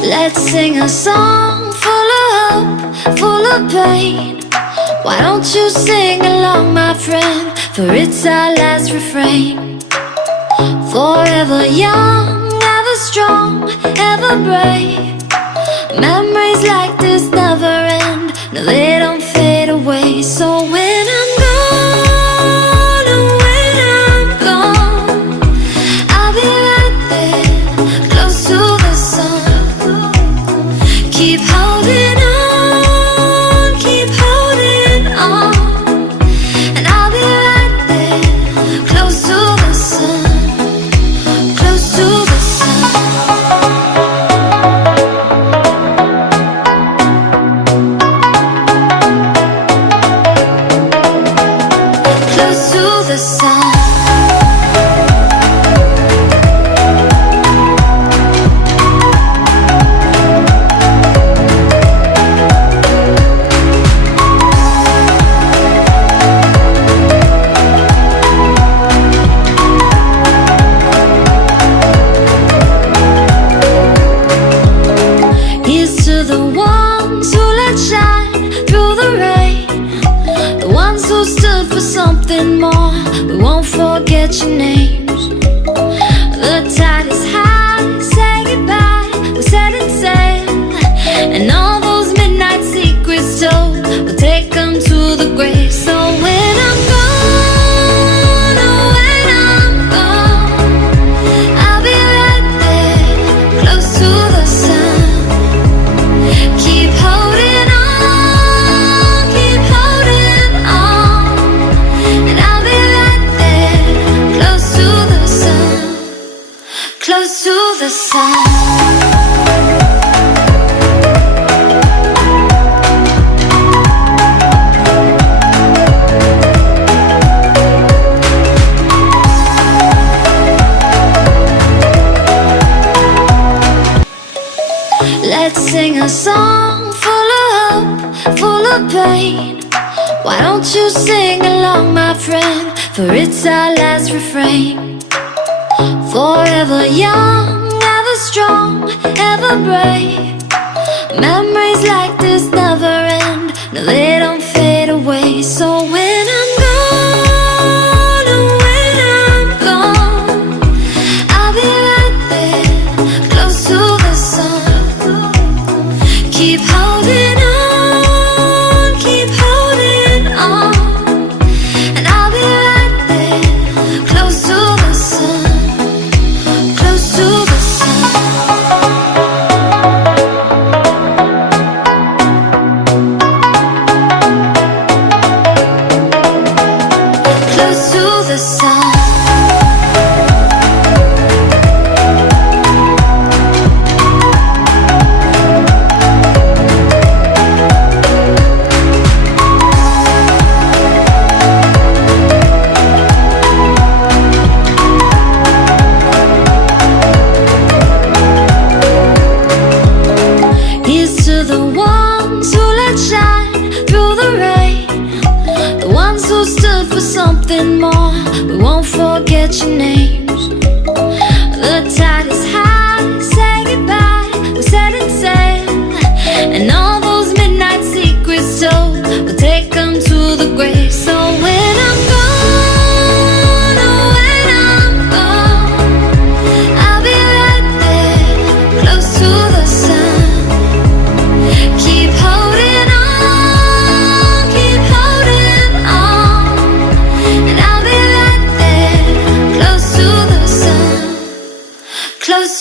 Let's sing a song full of hope, full of pain. Why don't you sing along, my friend? For it's our last refrain. Forever young, ever strong, ever brave. Memories like this never end. No, they don't fade away. So when I'm gone, oh, when I'm gone, I'll be right there, close to the sun. Keep holding on, keep holding on, and I'll be right there, close to the sun, close to the sun. Close to the sun. Here's to the ones who let shine through the rain, the ones who stood for something more. We won't forget your names. The tide is high, say goodbye, we're setting sail, and all those midnight secrets told, we'll take them to the grave. So when I'm gone, oh, when I'm gone, I'll be right there, close to the sun. Keep holding on, keep holding on, and I'll be right there, close to the sun, close to the sun. Let's sing a song full of hope, full of pain. Why don't you sing along, my friend? For it's our last refrain. Forever young, ever strong, ever brave. Memories like this never end. No, they don't fade away. So when I'm gone, oh, when I'm gone, I'll be right there, close to the sun. Keep holding on, keep holding on, and I'll be right there, close to the sun, close to the sun. Close to the sun. Here's to the ones who let shine through the rain, the ones who stood for something more. We won't forget your name.